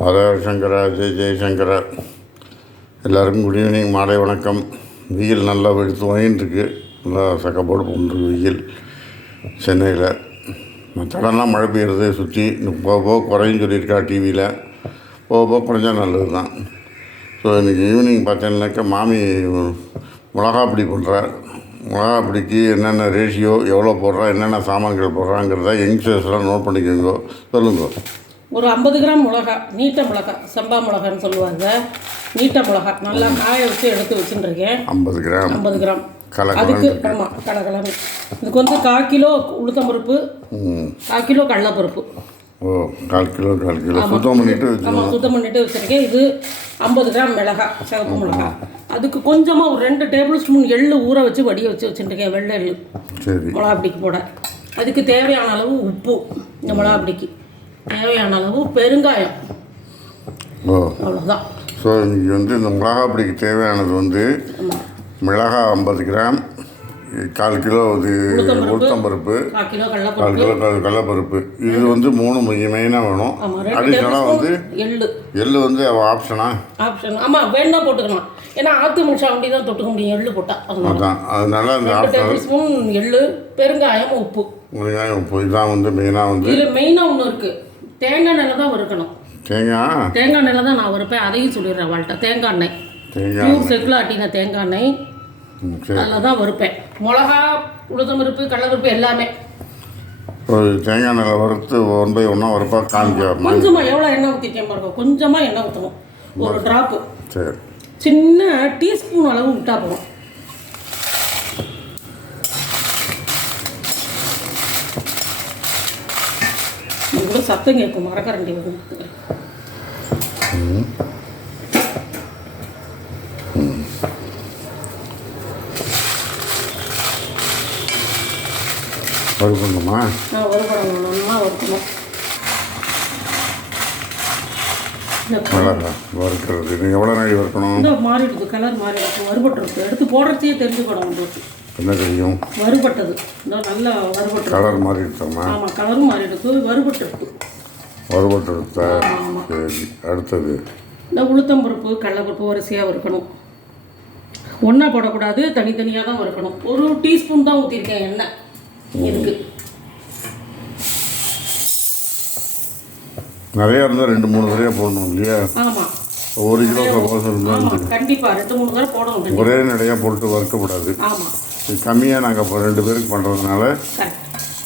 ஹரஹர சங்கரா, ஜெய் ஜெய்சங்கரா. எல்லோருக்கும் good evening, மாலை வணக்கம். வெயில் நல்லா எடுத்து வாங்கிட்டுருக்கு, நல்லா சக்கப்போடு போட்டுருக்கு வெயில் சென்னையில். தடம்லாம் மழை பெய்யுறது சுற்றி போக போக குறையும் சொல்லியிருக்கா டிவியில். போக போக குறைஞ்சா நல்லது தான். ஸோ இன்றைக்கி ஈவினிங் பார்த்தீங்கன்னாக்கா மாமி மிளகா பொடி பண்ணுறா. மிளகா பொடிக்கு என்னென்ன ரேஷியோ, எவ்வளோ போடுறா, என்னென்ன சாமான்கள் போடுறாங்கிறத யங்ஸ்டர்ஸ்லாம் நோட் பண்ணிக்கோங்க. சொல்லுங்க. ஒரு 50 கிராம் மிளகா, நீட்ட மிளகா, சம்பா மிளகான்னு சொல்லுவாங்க. நீட்ட மிளகா நல்லா காய வச்சு எடுத்து வச்சுட்டுருக்கேன். 50 கிராம் அதுக்கு ஆமாம் கலகலன்னு. இதுக்கு வந்து 1/4 கிலோ உளுத்தம்பருப்பு, 1/4 கிலோ கடலைப்பருப்பு. ஓ, 1/4 கிலோ சுத்தம் பண்ணிவிட்டு ஆமாம், சுத்தம் பண்ணிவிட்டு வச்சுருக்கேன். இது 50 கிராம் மிளகா, சிவப்பு மிளகா. அதுக்கு கொஞ்சமாக ஒரு 2 டேபிள் ஸ்பூன் எள்ளு ஊற வச்சு வடிய வச்சு வச்சுட்டுருக்கேன். வெள்ளை எள்ளு சரி மிளகா பிடிக்கு போட. அதுக்கு தேவையான அளவு உப்பு, இந்த மிளகா பிடிக்கு தேவையான அளவு பெருங்காயம். ஓ, அவ்வளோதான். ஸோ இன்றைக்கி வந்து இந்த மிளகா பொடிக்கு தேவையானது வந்து மிளகா 50 கிராம், 1/4 கிலோ இது உளுத்தம்பருப்பு, 1/4 கிலோ 1/4 கிலோ கடலைப்பருப்பு. இது வந்து 3 மெயினாக வேணும். அடிஷனலாக வந்து எள்ளு வந்து ஆப்ஷன். ஆமாம், வேணா போட்டுக்கலாம். ஏன்னா ஆற்று மனுஷா வண்டி தான் தொட்டுக்க முடியும் எள்ளு போட்டால். அதுதான், அதனால அந்த 2 டேபிள் ஸ்பூன் எள்ளு, பெருங்காயம், உப்பு. இதுதான் வந்து மெயினாக வந்து. இதில் மெயினாக ஒன்று இருக்குது, தேங்காய் எண்ணெய் தான் வறுக்கணும். தேங்காய் எண்ணெய் தான் நான் வறுப்பேன், அதையும் சொல்லிடுறேன் வாழ்கிட்ட. தேங்காய் எண்ணெய் பியூர் செக்கில் ஆட்டின தேங்காய் எண்ணெய், அதில் தான் வறுப்பேன். மிளகா, உளுத்தம்பருப்பு, கடலைப்பருப்பு எல்லாமே தேங்காய் எண்ணெயில் வறுத்து 1 by 1 வறுப்பா காமிக்க. கொஞ்சமாக எவ்வளோ எண்ணெய் ஊற்றிருக்கேன் பாருங்க, கொஞ்சமாக எண்ணெய் ஊற்றணும். ஒரு ட்ராப்பு, சரி, சின்ன டீஸ்பூன் அளவு விட்டால் போகும். கூட சத்தம் கேட்கும், மரக்கரண்டி வந்து. வறுக்கணுமா? வறுக்கணும். மிளகா வறுக்கிறது நீங்கள் எவ்வளோ நாளை வறுக்கணும்? இந்த மாறிடுது, கலர் மாறிடுது, வறுபட்டுருக்கு. எடுத்து போடுறதையே தெரிஞ்சுக்கணும் உங்களுக்கு. என்ன தெரியும்? வறுபட்டது, இந்த நல்லா வறுபட்டு கலர் மாறிடுச்சோம்மா? ஆமாம், கலரும் மாறிடுது, வறுபட்டுருக்கு. வறுபட்டுருக்கா? சரி, அடுத்தது இந்த உளுத்தம்பருப்பு, கடலைப்பருப்பு வரிசையாக வறுக்கணும். ஒன்றா போடக்கூடாது, தனித்தனியாக தான் வறுக்கணும். 1 டீஸ்பூன் தான் ஊற்றிருக்கேன் எண்ணெய் இதுக்கு. நிறையா இருந்தால் 2-3 தடவை போடணும் இல்லையா? ஆமாம், 1 கிலோ சப்போஸ் இருந்தால் கண்டிப்பாக 2-3 தடவை போடணும். ஒரே நிறையா போட்டு வறுக்கக்கூடாது. ஆமாம், கம்மியாக நாங்கள் இப்போ 2 பேருக்கு பண்ணுறதுனால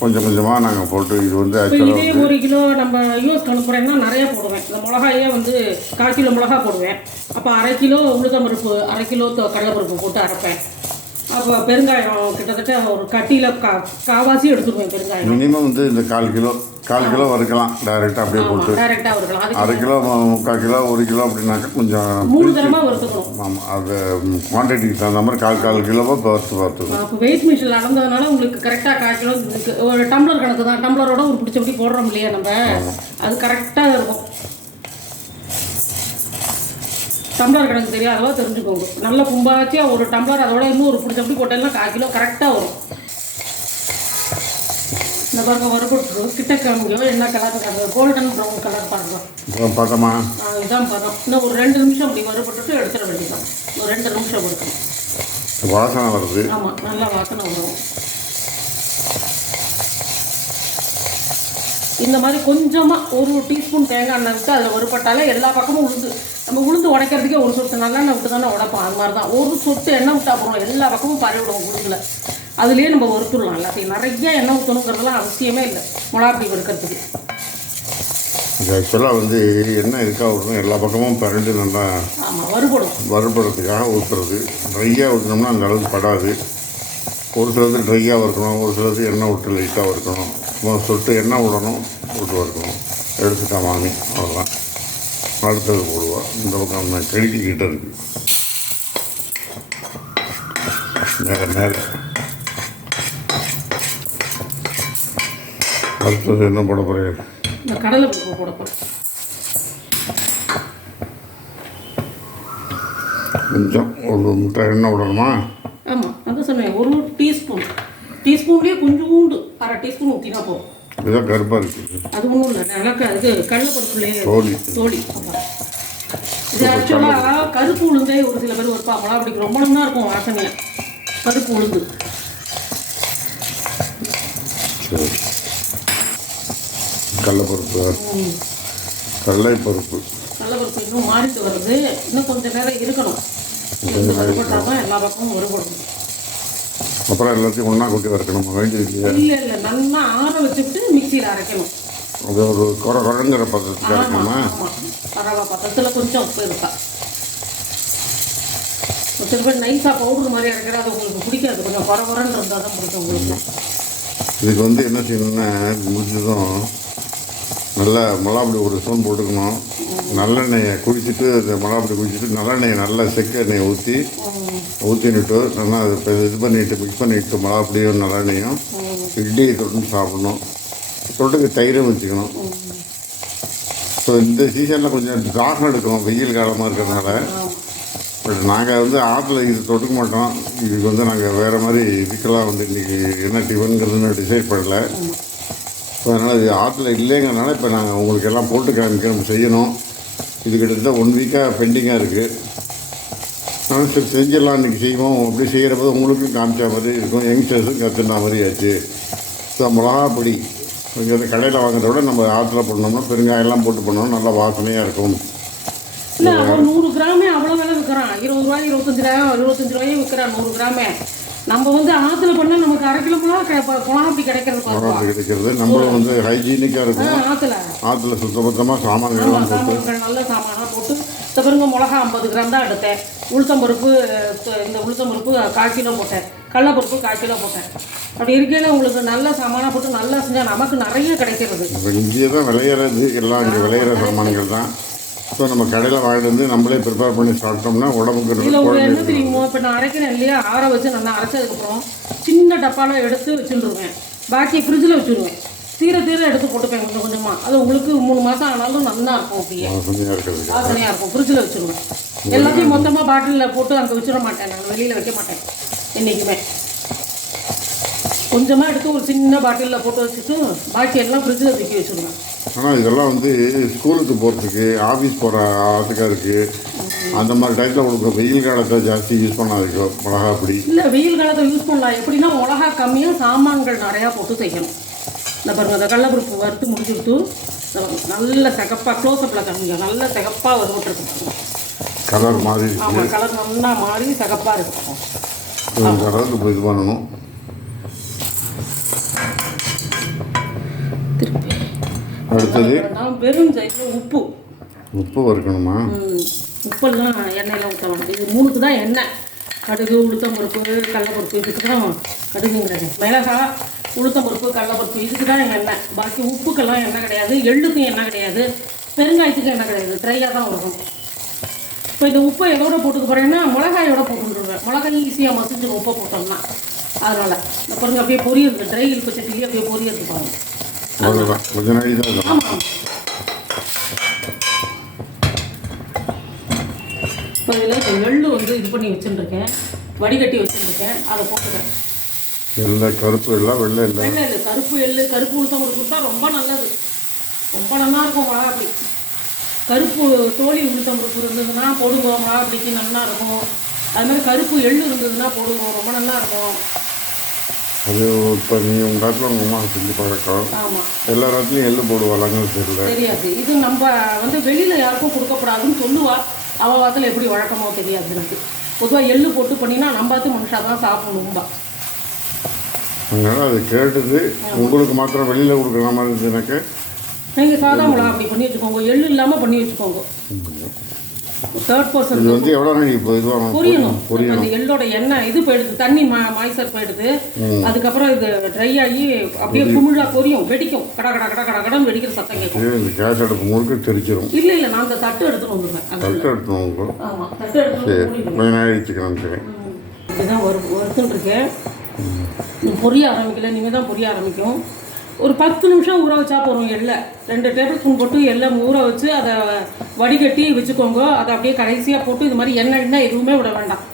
கொஞ்சம் கொஞ்சமாக நாங்கள் போட்டு. இது வந்து இதே 1 கிலோ நம்ம யூஸ் அனுப்புகிறேன்னா நிறையா போடுவேன். இந்த மிளகாயே வந்து 1/4 கிலோ மிளகா போடுவேன். அப்போ 1/2 கிலோ உளுத்தம்பருப்பு, 1/2 கிலோ கடலைப்பருப்பு போட்டு அரைப்பேன். அப்போ பெருங்காயம் கிட்டத்தட்ட ஒரு கட்டியில் காவாசி எடுத்துக்குவேன். பெருங்காயம் மினிமம் வந்து இந்த 1/4 கிலோ வறுக்கலாம் டைரெக்டாக அப்படியே போட்டு. டைரெக்டாக வறுக்கலாம். 1/2 கிலோ, 3/4 கிலோ, 1 கிலோ அப்படின்னாக்கா கொஞ்சம் 3 தரமாக வறுத்துக்கணும். ஆமாம், அது குவான்டிட்டிக்கு தகுந்த மாதிரி 1/4 கிலோவாக வறுத்துக்கணும். அப்போ வெயிட் மிஷினில் அளந்ததுனால உங்களுக்கு கரெக்டாக 1/4 கிலோ ஒரு டம்ளர் கணக்கு தான். டம்ளரோட ஒரு பிடிச்சபடி போடுறோம் இல்லையா நம்ம, அது கரெக்டாக இருக்கும். டம்ளர் கணக்கு தெரியாதவா தெரிஞ்சுக்கோங்க. நல்ல கும்பாச்சியாக ஒரு டம்ளர், அதோட இன்னும் ஒரு பிடிச்சபடி போட்டேன்னா 1/4 கிலோ கரெக்டாக வரும். இந்த பாருங்க வறுபட்டு கிட்ட காமிக்கும். என்ன கலர்? கோல்டன் ப்ரௌன் கலர் பாருங்க. பார்த்தோமா? இதுதான் பதம். இன்னும் ஒரு 2 நிமிஷம் அப்படி வறுபட்டுட்டு எடுத்துட வேண்டியதான். ஒரு 2 நிமிஷம் கொடுக்கணும். வாசனை வருது. ஆமாம், நல்லா வாசனை வரும். இந்த மாதிரி கொஞ்சமாக 1 டீஸ்பூன் தேங்காய் எண்ணெய் விட்டு அதில் வறுபட்டாலே எல்லா பக்கமும் உளுந்து உடைக்கிறதுக்கே ஒரு சொட்டு நல்லெண்ணெய் விட்டு தானே உடைப்போம். அது மாதிரி தான் ஒரு சொட்டு எண்ணெய் விட்டா போகிறோம், எல்லா பக்கமும் பரவி விடுவோம் உளுந்தில். அதுலேயே நம்ம வறுத்துடலாம் எல்லாத்தையும். நிறைய எண்ணெய் ஊற்றணுங்கிறதுலாம் அவசியமே இல்லை மிளகாப்பொடி வறுக்கிறதுக்கு. இது ஆக்சுவலாக வந்து எண்ணெய் இருக்கா விடணும், எல்லா பக்கமும் பரண்டு நல்லா. ஆமாம், வறுபடுறதுக்காக ஊற்றுறது. ட்ரையாக ஊற்றினோம்னா அந்த அளவுக்கு படாது. ஒரு சிலது ட்ரையாக வறுக்கணும், ஒரு சிலது எண்ணெய் விட்டு லைட்டாக வறுக்கணும். சொட்டு எண்ணெய் விடணும், விட்டு வறுக்கணும். எடுத்துட்டா மாமி, அவ்வளோதான். அடுத்தது போடுவோம். இந்த பக்கம் கெடுக்கிக்கிட்ட இருக்குது நேர. அடுத்தது என்ன போட போகிறேன்? இந்த கடலைப்பருப்பு போட போகிறேன். கொஞ்சம் ஒரு முட்டை எண்ணெய் விடணுமா? ஆமாம், அதான் சொன்னேன். 1 டீஸ்பூன்லேயே கொஞ்சோண்டு 1/2 டீஸ்பூன் ஊற்றினா போதும். இதுதான் கருப்பாக இருக்குது. அது ஒன்றும் இல்லை, நல்லா இது கடலைப்பருப்புலேயே தோழி தோழி. இது ஆக்சுவலாக கருப்பு உளுந்தே ஒரு சில பேர் வைப்பாங்களா, அப்படி ரொம்ப நல்லா இருக்கும் வாசனையாக கருப்பு உளுந்து. சரி, கடலைப்பருப்பு கடலைப்பருப்பு இன்னும் மாறிட்டு வருது, இன்னும் கொஞ்சம் நேரம் இருக்கணும். வறுபட்டால் தான் எல்லா பக்கமும் வறுபடணும். அப்புறம் எல்லாத்தையும் ஒன்றா கொட்டி வறுக்கணும் வேண்டியது? இல்லை இல்லை, நல்லா ஆற வச்சுக்கிட்டு மிக்சியில் அரைக்கணும். அது ஒரு குழங்குற பதத்துக்கு அரைக்கணுமா? பரவா பதத்தில் கொஞ்சம் உப்பு இருக்கா. சில பேர் நைஸாக பவுடர் மாதிரி அரைக்கிற அது உங்களுக்கு பிடிக்காது, கொஞ்சம் குறன்னு இருந்தால் தான் பிடிக்கும் உங்களுக்கு. இதுக்கு வந்து என்ன செய்யணும்னா முடிஞ்சதும் நல்லா மிளகாப்பொடி ஒரு ஸ்பூன் போட்டுக்கணும். நல்லெண்ணெயை குடிச்சிட்டு அந்த மிளகாப்பொடி குடிச்சிட்டு நல்லெண்ணெயை நல்லா செக்க எண்ணெயை ஊற்றினிட்டு நல்லா இது பண்ணிவிட்டு மிக்ஸ் பண்ணிவிட்டு மிளகாப்பொடியும் நல்லெண்ணெயும் இட்லியை தொட்டு சாப்பிடணும். தொட்டுக்கு தயிரும் வச்சுக்கணும். ஸோ இந்த சீசனில் கொஞ்சம் தாகம் எடுக்கும் வெயில் காலமாக இருக்கிறதுனால. பட் நாங்கள் வந்து ஆற்றுல இது தொட்டுக்க மாட்டோம். இதுக்கு வந்து நாங்கள் வேறு மாதிரி இதுக்கெல்லாம் வந்து இன்றைக்கி என்ன டிஃபனுங்கிறதுன்னு டிசைட் பண்ணல. ஸோ அதனால் இது ஆற்றுல இல்லைங்கிறதுனால இப்போ நாங்கள் உங்களுக்கு எல்லாம் போட்டு காமிக்கிறோம் செய்யணும். இது கிட்டத்தட்ட 1 வீக்காக பெண்டிங்காக இருக்குது. ஆனால் சரி செஞ்சிடலாம் இன்றைக்கி செய்வோம். அப்படி செய்கிறப்ப உங்களுக்கும் காமிச்சா மாதிரி இருக்கும், யங்ஸ்டர்ஸும் கற்றுனா மாதிரி ஆச்சு. ஸோ மிளகாப்பொடி கொஞ்சம் கடையில் வாங்குறத விட நம்ம ஆற்றுல போடணும்னா பெருங்காயெல்லாம் போட்டு பண்ணோம்னா நல்லா வாசனையாக இருக்கும். இல்லை, ஒரு 100 கிராமே அவ்வளோ விலை விற்கிறான். 20 ரூபாய் 25 ரூபாயும் விற்கிறான் 100 கிராமே. நம்ம வந்து ஆற்றுல பண்ணால் நமக்கு 1/2 கிலோ மிளகாப்பொடி கிடைக்கிறது. நம்மளும் வந்து ஹைஜீனிக்காக இருக்கும். ஆற்றுல சுத்தபத்தமாக சாமான்கள்லாம் போட்டு நல்ல சாமானாக போட்டு இந்த பாருங்க, மிளகா 50 கிராம் தான் எடுத்தேன். உளுத்தம்பருப்பு இந்த உளுத்தம்பருப்பு 1/4 கிலோ போட்டேன். கடலைப்பருப்பு 1/4 கிலோ போட்டேன். அப்படி இருக்கையில் உங்களுக்கு நல்ல சாமானாக போட்டு நல்லா செஞ்சால் நமக்கு நிறைய கிடைக்கிறது. இப்போ இங்கேயே தான் விளையிறது, எல்லாம் இங்கே விளையிற சாமான்கள் தான். ஸோ நம்ம கடையில் வாங்கிட்டு வந்து நம்மளே ப்ரிப்பேர் பண்ணி சாப்பிட்டோம்னா உடம்புக்கு இல்லை. உங்களுக்கு என்ன தெரியுமோ, இப்போ நான் அரைக்கிறேன் இல்லையா, ஆற வச்சு நல்லா அரைச்சதுக்கப்புறம் சின்ன டப்பாவில் எடுத்து வச்சுருவேன். பாக்கி ஃப்ரிட்ஜில் வச்சுருவேன். தீர எடுத்து போட்டுப்பேன் கொஞ்சம் கொஞ்சமாக. அது உங்களுக்கு 3 மாதம் ஆனாலும் நல்லா இருக்கும். அப்படியே வாசனையாக இருக்கும். ஃப்ரிட்ஜில் வச்சுருவேன். எல்லாத்தையும் மொத்தமாக பாட்டிலில் போட்டு அங்கே வச்சிட மாட்டேன். நான் வெளியில் வைக்க மாட்டேன் என்றைக்குமே. கொஞ்சமாக எடுத்து ஒரு சின்ன பாட்டிலில் போட்டு வச்சுட்டு பாக்கி எல்லாம் ஃப்ரிட்ஜில் தூக்கி வச்சுருவேன். ஆனால் இதெல்லாம் வந்து ஸ்கூலுக்கு போகிறதுக்கு, ஆஃபீஸ் போகிற ஆத்துக்காருக்கு அந்த மாதிரி டைத்தில் கொடுக்குற வெயில் காலத்தை ஜாஸ்தி யூஸ் பண்ணாதுக்கோ மிளகாப்பொடி. இல்லை, வெயில் காலத்தை யூஸ் பண்ணலாம். எப்படின்னா மிளகா கம்மியாக சாமான்கள் நிறையா போட்டு செய்யணும். இந்த பாருங்கள், அந்த கடலைப்பருப்பு வறுத்து முடிச்சுட்டு நல்ல சிகப்பாக க்ளோஸ்அப்பில் காமிங்க, நல்ல சிகப்பாக வறுபட்டுருக்கு. கலர் மாறி. ஆமாம், கலர் நல்லா மாறி சிகப்பாக இருக்கும். இந்த அளவுக்கு இது பண்ணணும். அடுத்தது வெறும் சைடில் உப்பு வறுக்கணுமா? உப்பெல்லாம் எண்ணெயில் ஊற்றலாம். இது 3க்கு தான் எண்ணெய். கடுகு, உளுத்தம்பருப்பு, கடலைப்பருப்பு, இதுக்கு தான் கடுகுங்கிறது. மிளகாய், உளுத்தம்பருப்பு, கடலைப்பருப்பு, இதுக்கு தான் எண்ணெய். பாக்கி உப்புக்கெல்லாம் எண்ணெய் கிடையாது, எள்ளுக்கும் எண்ணெய் கிடையாது, பெருங்காயத்துக்கும் எண்ணெய் கிடையாது. ட்ரையாக தான் இருக்கும். இப்போ இந்த உப்பை எதோட போட்டுக்க போகிறேன்னா மிளகாயோட போட்டுருவேன். மிளகாய் ஈஸியாக மசிஞ்சிடும் உப்பை போட்டோம்னா. அதனால் இந்த பாருங்க அப்படியே பொரியுது. ட்ரை இழுப்பு சட்டிலேயே அப்படியே பொரியுது பாருங்க. கொஞ்சம் நாளைக்கு தான். ஆமாம். இப்போ இதில் எள்ளு வந்து இது பண்ணி வச்சுருக்கேன், வடிகட்டி வச்சுருக்கேன். அதை போட்டுக்கிறேன். எள்ளு கருப்பு எல்லாம் வெள்ளை இல்லை. வெள்ளை இல்லை, கருப்பு எள்ளு, கருப்பு உளுத்தம் கொடுத்தா ரொம்ப நல்லது. ரொம்ப நல்லா இருக்கும் மிளகாப்பொடி. கருப்பு தோழி உளுத்தம் பருப்பு இருந்ததுன்னா போடுங்க, மிளகாப்பொடிக்கு நல்லா இருக்கும். அது மாதிரி கருப்பு எள்ளு இருந்ததுன்னா போடுங்க, ரொம்ப நல்லா இருக்கும். அது இப்போ நீ உங்கள் காலத்தில் உங்கள் அம்மா செஞ்சு பழக்கம். ஆமாம், எல்லா இடத்துலையும் எள்ளு போடுவாங்கன்னு தெரியல. தெரியாது. இது நம்ம வந்து வெளியில் யாருக்கும் கொடுக்கக்கூடாதுன்னு சொல்லுவா. அவள் வாரத்தில் எப்படி வழக்கமோ தெரியாது எனக்கு. பொதுவாக எள்ளு போட்டு பண்ணினா நம்ம பார்த்து மனுஷா தான் சாப்பிடணும்பா. அதனால் அது கேட்டது. உங்களுக்கு மாத்திரம் வெளியில் கொடுக்குற மாதிரி இருந்துச்சுனாக்க நீங்கள் சாதா மிளகா அப்படி பண்ணி வச்சுக்கோங்க, எள்ளு இல்லாமல் பண்ணி வச்சுக்கோங்க. 3rd பர்சன் இது வந்து எவ்வளோ நாளைக்கு இப்போ இதுவாக பொரியணும். அந்த எள்ளோட எண்ணெய் இது போயிடுது, தண்ணி மாய்ச்சர் போயிடுது. அதுக்கப்புறம் இது ட்ரை ஆகி அப்படியே குமிழா பொரியும், வெடிக்கும். கட கட கட கட கடன் வெடிக்கிற சத்தம் கேட்கும். இந்த கேஸ் அடுப்பு முழுக்க தெரிச்சிடும். இல்லை இல்லை, நான் அந்த தட்டு எடுத்துகிட்டு வந்துடுவேன். தட்டு எடுத்துணும் உங்களுக்கு. ஆமாம், தட்டு எடுத்து கொஞ்சம் நேரம் வச்சுக்கிறேன். சரி, இதுதான் வறுத்துட்டுருக்கேன். பொரிய ஆரம்பிக்கல, இனிமேல் தான் பொரிய ஆரம்பிக்கும். ஒரு 10 நிமிஷம் ஊற வச்சா போகிறோம். எள்ளை 2 டேபிள் ஸ்பூன் போட்டு எல்லாம் ஊற வச்சு அதை வடிகட்டி வச்சுக்கோங்க. அதை அப்படியே கடைசியாக போட்டு இது மாதிரி எண்ணெய் எதுவுமே விட வேண்டாம்.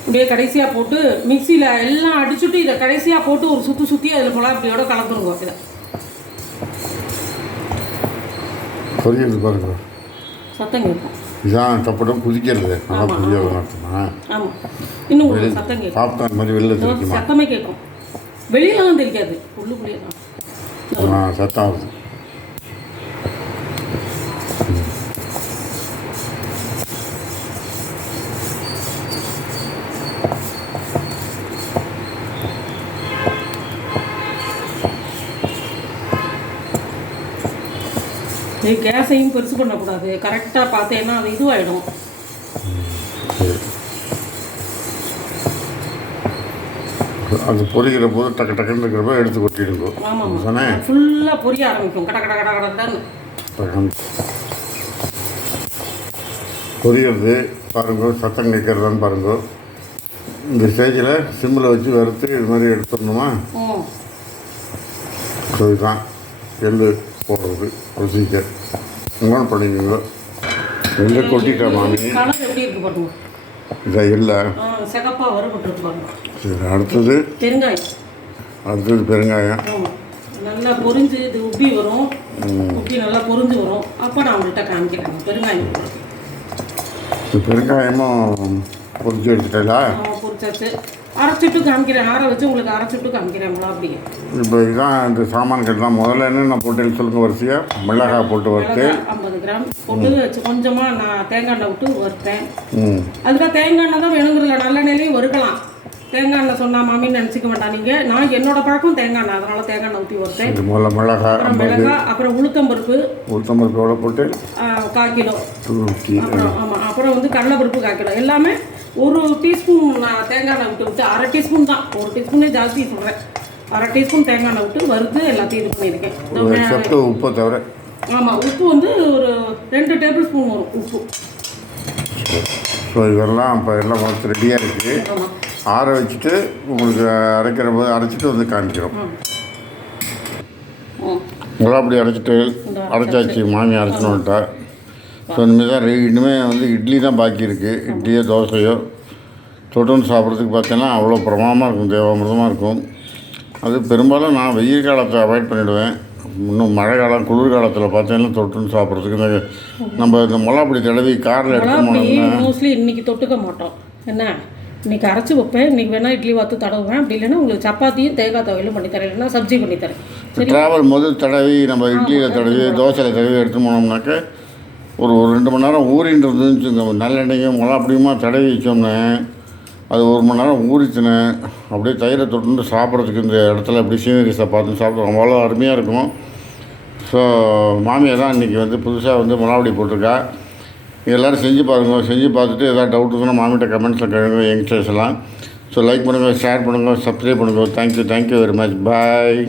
அப்படியே கடைசியாக போட்டு மிக்சியில் எல்லாம் அடிச்சுட்டு இதை கடைசியாக போட்டு ஒரு சுற்றி அதில் மிளகாப்பொடியோட கலந்துருங்க. இதை பொரிக்கிறது பாருங்க, சத்தம் கேட்கும். இதான் தப்படம் குதிக்கிறது நல்லா ஆமாம், புரியாது நடத்துமா. ஆமாம், இன்னும் உங்களுக்கு சத்தம் கேட்கும். பாப்கார்ன் மாதிரி வெளில தெரியுமா? சத்தமே கேட்கும். வெளியிலலாம் தெரியாது, உள்ளுக்குள்ளேயே தான். சத்தம் வருது. கேஸையும் பெருசு பண்ணக்கூடாது, கரெக்டாக பார்த்தேன்னா அது இதுவாகிடும். அது பொரிக்கிற போது டக்கு டக்குன்னு இருக்கிறப்ப எடுத்து கொட்டிடுங்க. ஆமாம், தானே ஃபுல்லாக பொரிய ஆரம்பிக்கும். கட கட கட கடன்னு பொரிகிறது பாருங்க, சத்தம் கேட்கறதான்னு பாருங்க. இந்த ஸ்டேஜில் சிம்மில் வச்சு வறுத்து இது மாதிரி எடுத்துடணுமா. ஸோ இதுதான் எள்ளு போடுறது ப்ரொசீஜர். நோட் பண்ணிக்கோங்க. எள்ளு கொட்டிட்டா மாமி. கலர் எப்படி இருக்கு பாருங்க. இதை எள்ளை சிகப்பாக வறுபட்டு பாருங்க. சரி, அடுத்தது பெருங்காயம். அடுத்தது பெருங்காயம். நல்லா பொரிஞ்சு இது உப்பி வரும். உப்பி நல்லா பொரிஞ்சு வரும். அப்போ நான் உங்கள்கிட்ட காமிக்கிறேன் பெருங்காயம். பெருங்காயமும் பொரிச்சு எடுத்துட்டா பொரிச்சாச்சு. அரைச்சிட்டு காமிக்கிறேன். ஆற வச்சு உங்களுக்கு அரைச்சிட்டு காமிக்கிறேங்களா அப்படியே. இப்போ இதுதான் இந்த சாமான்கள் தான். முதல்ல என்னென்ன போட்டு சொல்லுங்க வரிசையாக. மிளகாய் போட்டு வறுத்து 50 கிராம் போட்டு வச்சு கொஞ்சமாக நான் தேங்காய் எண்ணெய் விட்டு வறுத்தேன். அதுக்காக தேங்காய் எண்ணெய் தான் வேணுங்கிறதுல நல்லெண்ணெயிலையும் வறுக்கலாம். தேங்காய் எண்ணெய் சொன்னா மாமின்னு நினச்சிக்க வேண்டாம் நீங்கள். நான் என்னோட பழக்கம் தேங்காய் எண்ணெய், அதனால தேங்காய் எண்ணெய் ஊற்றி வறுத்தேன். முதல்ல மிளகாய், அப்புறம் உளுத்தம்பருப்பு எவ்வளோ போட்டு 1/4 கிலோ. அப்புறம் வந்து கடலைப்பருப்பு 1/4 கிலோ. எல்லாமே 1 டீஸ்பூன் நான் தேங்காய் எண்ணெய் விட்டு 1/2 டீஸ்பூன் தான். 1 டீஸ்பூனே ஜாஸ்தி சொல்கிறேன். 1/2 டீஸ்பூன் தேங்காய் எண்ணெய் விட்டு வறுத்து எல்லாத்தையும் இது பண்ணியிருக்கேன். உப்பு தவிர. ஆமாம், உப்பு வந்து ஒரு 2 டேபிள் ஸ்பூன் வரும் உப்பு. ஸோ இதெல்லாம் இப்போ எல்லாம் வறுத்து ரெடியாக இருக்குது. ஆற வச்சுட்டு உங்களுக்கு அரைக்கிற போது அரைச்சிட்டு வந்து காமிக்கிறோம். இதெல்லாம் அப்படி அரைச்சாச்சு. மாமி அரைச்சினோட்டா. ஸோ இனிமேல் தான் இனிமேல் வந்து இட்லி தான் பாக்கி இருக்குது. இட்லியோ தோசையோ தொட்டுன்னு சாப்பிட்றதுக்கு பார்த்தீங்கன்னா அவ்வளோ பிரமாதமாக இருக்கும், தேவாமிரதமாக இருக்கும். அது பெரும்பாலும் நான் வெயில் காலத்தை அவாய்ட் பண்ணிவிடுவேன். இன்னும் மழை காலம் குளிர் காலத்தில் பார்த்தீங்கன்னா தொட்டுன்னு சாப்பிட்றதுக்கு இந்த நம்ம இந்த மிளகாப்பொடி தடவி காரில் எடுத்து மோஸ்ட்லி இன்றைக்கி தொட்டுக்க மாட்டோம். என்ன இன்றைக்கி அரைச்சி வைப்பேன். இன்றைக்கி வேணால் இட்லி வாத்து தடவுவேன். அப்படி இல்லைன்னா உங்களுக்கு சப்பாத்தியும் தேங்காய் துவையிலும் பண்ணித்தரேன், இல்லைன்னா சப்ஜி பண்ணித்தரேன். ட்ராவல் முதல் தடவி நம்ம இட்லியில் தடவி தோசையில் தடவி எடுத்து போனோம்னாக்க ஒரு 2 மணி நேரம் ஊறின்னு இருந்துச்சுங்க. நல்லெண்ணெயும் மிளகாப்பொடியுமா தடவி வச்சோம்னே அது 1 மணி நேரம் ஊறிச்சினேன். அப்படியே தயிரை தொட்டு சாப்பிட்றதுக்கு இந்த இடத்துல அப்படி சீனரிஸை பார்த்து சாப்பிட்றோம், அவ்வளோ அருமையாக இருக்கும். ஸோ மாமியார் தான் இன்றைக்கி வந்து புதுசாக வந்து மிளகாப்பொடி போட்டிருக்கா. எல்லோரும் செஞ்சு பாருங்கள். செஞ்சு பார்த்துட்டு எதாவது டவுட் இருக்குன்னா மாமிகிட்ட கமெண்ட்ஸில் கேளுங்க, யங்ஸ்டர்ஸ் எல்லாம். ஸோ லைக் பண்ணுங்கள், ஷேர் பண்ணுங்கள், சப்ஸ்கிரைப் பண்ணுங்கள். Thank you very much. பாய்.